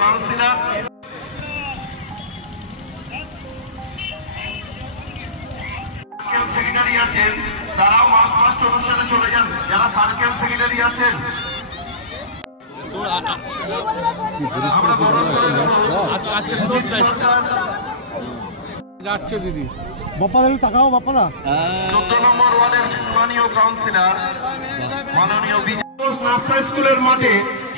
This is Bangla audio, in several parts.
কাউন্সিলর সেক্রেটারি আছেন তারা মার্চ ফার্স্ট অনুষ্ঠানে চলে যান। যারা সার্কেল সেক্রেটারি আছেন যাচ্ছে দিদি বাপ্পাদের তাকাও বাপ্পাদা 14 নম্বর ওয়ার্ডের সম্মানীয় কাউন্সিলর মাননীয় নাস্তা স্কুলের মাঠে,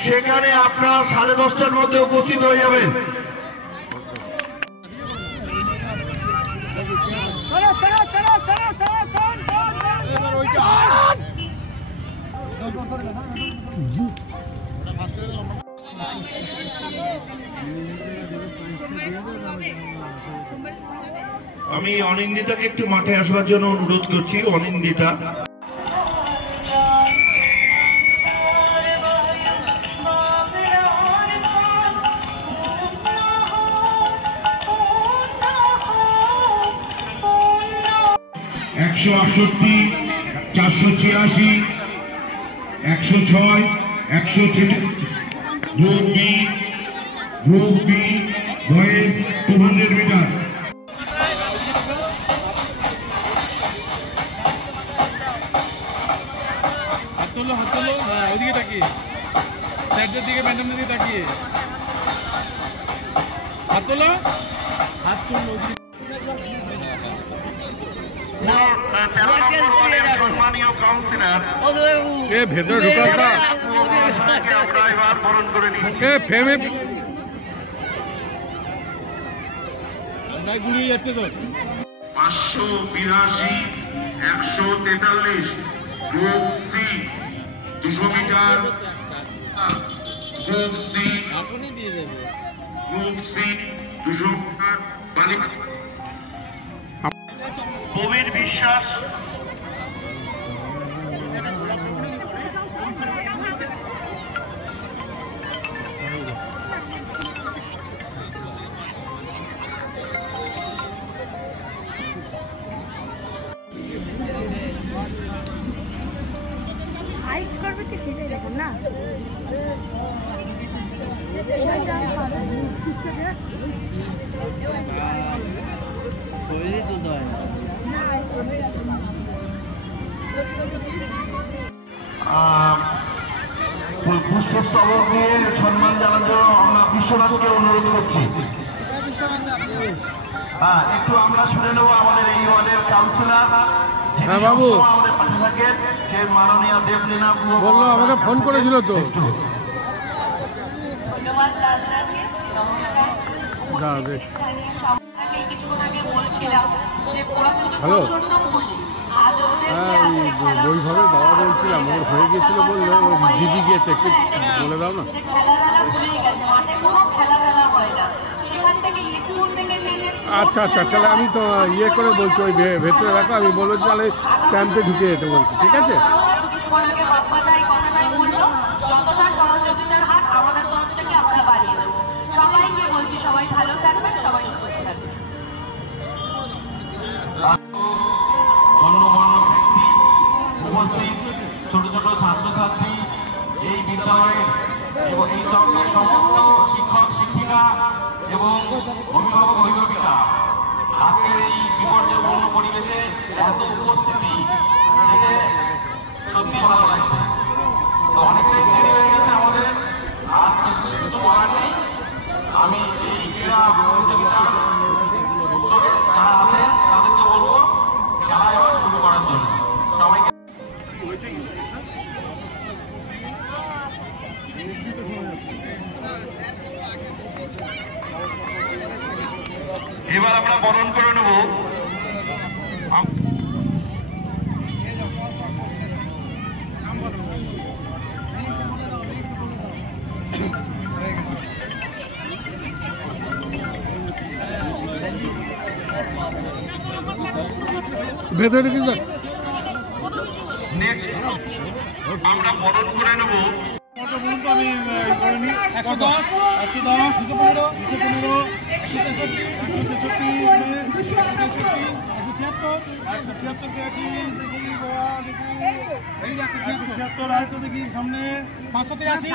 সেখানে আপনারা 10:30টার মধ্যে উপস্থিত হয়ে যাবেন। আমি অনিন্দিতাকে একটু মাঠে আসবার জন্য অনুরোধ করছি। Anindita +168, 486, 106, 106 group B boys 200 metre. হাত তোলো ওইদিকে তাকিয়ে, স্যারদের দিকে, ম্যাডামদের দিকে তাকিয়ে হাত তোলো ওইদিকে। সম্মানীয় কাউন্সিলর ভেতরে ঢুকাটা বরণ করে নিচ্ছি। ফেমে গুলিয়ে যাচ্ছে তো। 582, 143 group C 200 metre. Group C 200 metre বালিকা। প্রবীর বিশ্বাস সেটাই দেখুন না পুষ্পস্তবক দিয়ে সম্মান জানার জন্য আমরা বিশ্বনাথকে অনুরোধ করছি। হ্যাঁ, একটু আমরা শুনে নেবো আমাদের এই ওয়ার্ডের কাউন্সিলর বাবু আমাদের পাশে থাকেন, সে মাননীয় দেবলীনা বললো, আমাকে ফোন করেছিল তো। হ্যালো, হ্যাঁ বই ঘরের বাবা বলছিলাম, ওর হয়ে গিয়েছিল বললো, ওর দিদি গিয়েছে, একটু বলে দাও না। আচ্ছা তাহলে আমি তো ইয়ে করে বলছি, ওই ভেতরে রাখো, আমি বলবো তাহলে ক্যাম্পে ঢুকে যেতে বলছি, ঠিক আছে? উপস্থিত ছোট ছোট ছাত্রছাত্রী, এই বিদ্যালয়ের এবং এই চক্রের সমস্ত শিক্ষক শিক্ষিকা এবং অভিভাবক অভিভাবিকা, আজকের এই বিপর্যয়পূর্ণ পরিবেশে এত উপস্থিতি দেখে সত্যি ভালো লাগছে। তো অনেকটাই দেরি হয়ে গেছে আমাদের, আর কিছু বলার নেই। আমি এই ক্রীড়া প্রতিযোগিতার উদ্যোগে যারা আছেন তাদেরকে বলবো খেলা এবার শুরু করার জন্য। সবাইকে এবার আমরা বরণ করে নেব। ভেতরে কিন্তু নেক্সট আমরা বরণ করে নেব। আমি 110, 110, 215, 215, 163, 163, 163, সামনে 583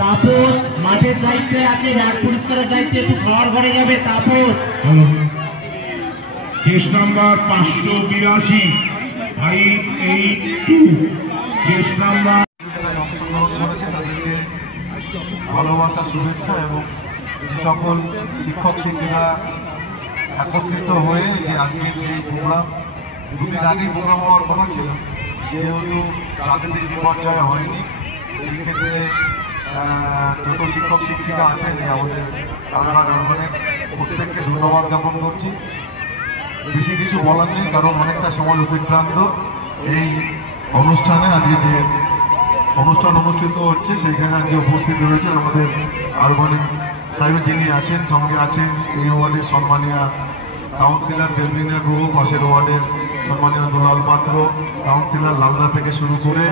তাপস মাঠের দায়িত্বে আছে, রাত পরিষ্কারের দায়িত্বে একটু খাওয়ার ঘরে যাবে। Tapas case number 582 582 case number অংশগ্রহণ করেছে তাদেরকে ভালোবাসা, শুভেচ্ছা এবং সকল শিক্ষক শিক্ষিকা একত্রিত হয়ে যে আজকের যে প্রোগ্রাম, দুদিন আগেই প্রোগ্রাম হওয়ার কথা ছিল, যেহেতু রাজনৈতিক বিপর্যয় হয়নি সেই ক্ষেত্রে যত শিক্ষক শিক্ষিকা আছেন আমাদের রানাঘাট আন্দোলনের প্রত্যেককে ধন্যবাদ জ্ঞাপন করছি। বেশি কিছু বলার নেই, কারণ অনেকটা সময় অতিক্রান্ত। এই অনুষ্ঠানে আজকে যে অনুষ্ঠান অনুষ্ঠিত হচ্ছে সেখানে আজকে উপস্থিত রয়েছেন আমাদের আরবানের সাহেব যিনি আছেন, সঙ্গে আছেন এই ওয়ার্ডের সম্মানীয় কাউন্সিলর বেলমিনা গুহ, পাশের ওয়ার্ডের সম্মানীয় দুলাল পাত্র, কাউন্সিলর লালদা থেকে শুরু করে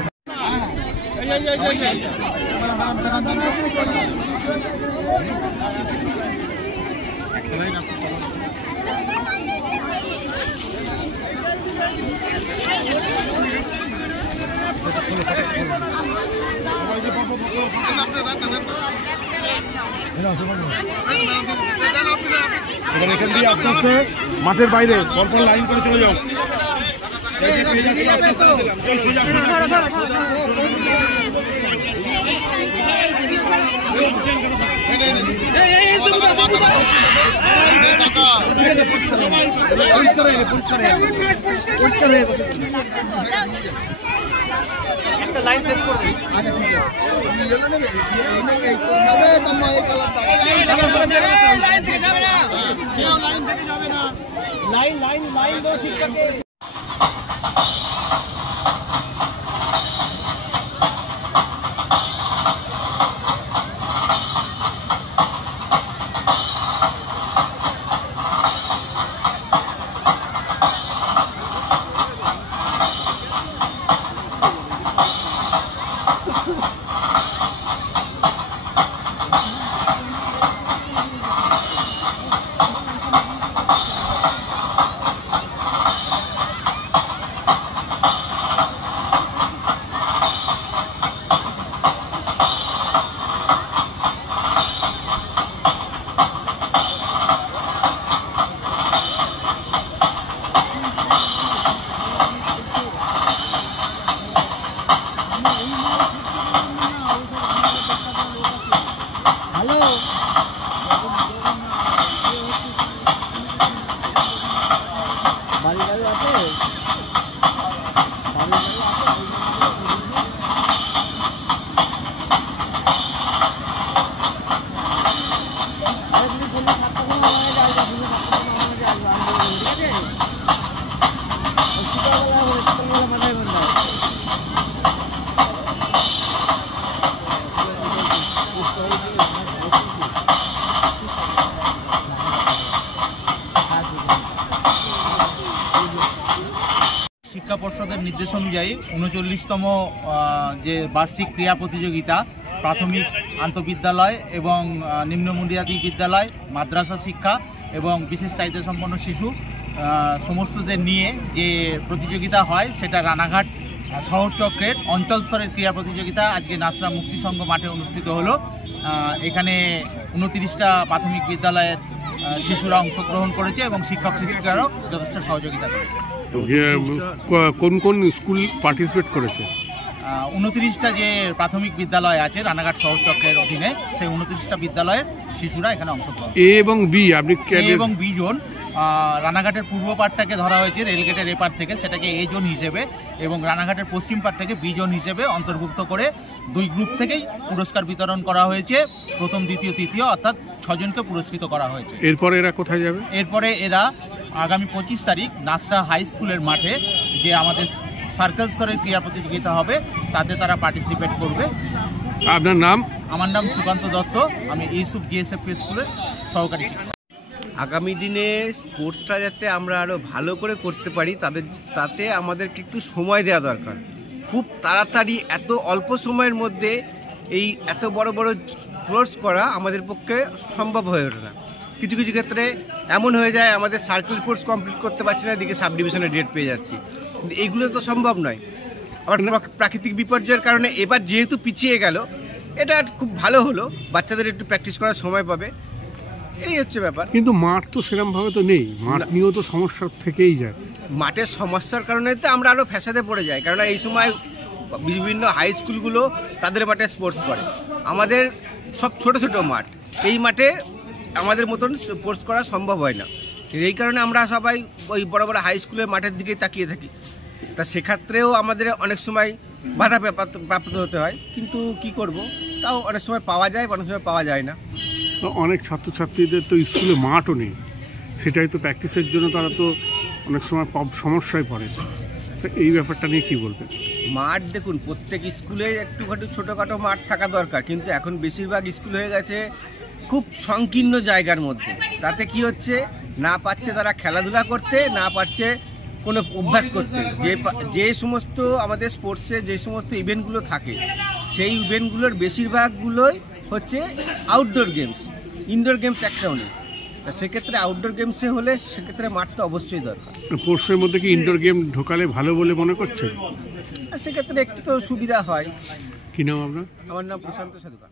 এখান দিয়ে আস্তে আস্তে মাঠের বাইরে পরপর লাইন করে চলে যাও। একটা লাইন শেষ করবে। লাইন লাইন লাইন দো ঠিক আছে। শিক্ষা পর্ষদের নির্দেশ অনুযায়ী ৩৯তম যে বার্ষিক ক্রীড়া প্রতিযোগিতা প্রাথমিক আন্তঃবিদ্যালয় এবং নিম্ন বুনিয়াদী বিদ্যালয়, মাদ্রাসা শিক্ষা এবং বিশেষ চাহিদা সম্পন্ন শিশু সমস্তদের নিয়ে যে প্রতিযোগিতা হয় সেটা রানাঘাট শহর চক্রের অঞ্চল স্তরের ক্রীড়া প্রতিযোগিতা আজকে নাসরা মুক্তি সংঘ মাঠে অনুষ্ঠিত হলো। এখানে ২৯টা প্রাথমিক বিদ্যালয়ের শিশুরা অংশগ্রহণ করেছে এবং শিক্ষক শিক্ষিকারাও যথেষ্ট সহযোগিতা করেছে। কোন কোন স্কুল পার্টিসিপেট করেছে? ২৯টা যে প্রাথমিক বিদ্যালয় আছে রানাঘাট শহর চক্রের অধীনে, সেই ২৯টা বিদ্যালয়ের শিশুরা এখানে অংশগ্রহণ। এ এবং বি, আপনি এ এবং বি জোন, রানাঘাটের পূর্ব পাড়টাকে ধরা হয়েছে রেলগেটের এপার থেকে, সেটাকে এ জোন হিসেবে, এবং রানাঘাটের পশ্চিম পাড়টাকে বি জোন হিসেবে অন্তর্ভুক্ত করে ২ গ্রুপ থেকেই পুরস্কার বিতরণ করা হয়েছে। প্রথম, দ্বিতীয়, তৃতীয় অর্থাৎ 6 জনকে পুরস্কৃত করা হয়েছে। এরপরে এরা কোথায় যাবে? এরপরে এরা আগামী 25 তারিখ নাসরা হাই স্কুলের মাঠে যে আমাদের সার্কেল স্তরের ক্রীড়া প্রতিযোগিতা হবে তাতে তারা পার্টিসিপেট করবে। আপনার নাম? আমার নাম সুকান্ত দত্ত, আমি ইউসুফ জিএসএফ স্কুলের সহকারী শিক্ষক। আগামী দিনে স্পোর্টসটা যাতে আমরা আরও ভালো করে করতে পারি তাতে আমাদেরকে একটু সময় দেওয়া দরকার। খুব তাড়াতাড়ি এত অল্প সময়ের মধ্যে এই এত বড় বড় স্পোর্টস করা আমাদের পক্ষে সম্ভব হয়ে ওঠে না। কিছু কিছু ক্ষেত্রে এমন হয়ে যায় আমাদের সার্কেল স্পোর্টস কমপ্লিট করতে পারছি না, এদিকে সাব ডিভিশনের ডেট পেয়ে যাচ্ছি, কিন্তু এইগুলো তো সম্ভব নয়। আবার প্রাকৃতিক বিপর্যয়ের কারণে এবার যেহেতু পিছিয়ে গেল, এটা খুব ভালো হলো, বাচ্চাদের একটু প্র্যাকটিস করার সময় পাবে, এই হচ্ছে ব্যাপার। কিন্তু মাঠ তো সেরকমভাবে তো নেই, মাঠ নিয়েও তো সমস্যা থেকেই যায়। মাঠের সমস্যার কারণে তো আমরা আরও ফ্যাসাদে পড়ে যাই, কারণ এই সময় বিভিন্ন হাই স্কুলগুলো তাদের মাঠে স্পোর্টস করে, আমাদের সব ছোট ছোট মাঠ, এই মাঠে আমাদের মতন স্পোর্টস করা সম্ভব হয় না। এই কারণে আমরা সবাই ওই বড় বড় হাই স্কুলের মাঠের দিকেই তাকিয়ে থাকি। তা সেক্ষেত্রেও আমাদের অনেক সময় বাধা প্রাপ্ত হতে হয়, কিন্তু কি করব, তাও অনেক সময় পাওয়া যায়, অনেক সময় পাওয়া যায় না। অনেক ছাত্রছাত্রীদের তো স্কুলে মাঠও নেই, সেটাই তো প্র্যাকটিসের জন্য তারা তো অনেক সময় সমস্যায় পড়ে। এই ব্যাপারটা নিয়ে কি বলবেন? মাঠ দেখুন, প্রত্যেক স্কুলে একটুখানি ছোটোখাটো মাঠ থাকা দরকার, কিন্তু এখন বেশিরভাগ স্কুল হয়ে গেছে খুব সংকীর্ণ জায়গার মধ্যে। তাতে কি হচ্ছে, না পাচ্ছে তারা খেলাধুলা করতে, না পাচ্ছে কোনো অভ্যাস করতে। যে সমস্ত আমাদের স্পোর্টসে যে সমস্ত ইভেন্টগুলো থাকে, সেই ইভেন্টগুলোর বেশিরভাগগুলোই হচ্ছে আউটডোর গেমস, ইনডোর গেমস একটাও নেই। তা সেক্ষেত্রে আউটডোর গেমসে হলে সেক্ষেত্রে মাঠ তো অবশ্যই দরকার। স্পোর্টসের মধ্যে কি ইনডোর গেম ঢোকালে ভালো বলে মনে করছেন? সেক্ষেত্রে একটু তো সুবিধা হয়। কি নাম আপনার? আমার নাম প্রশান্ত সাধুকা।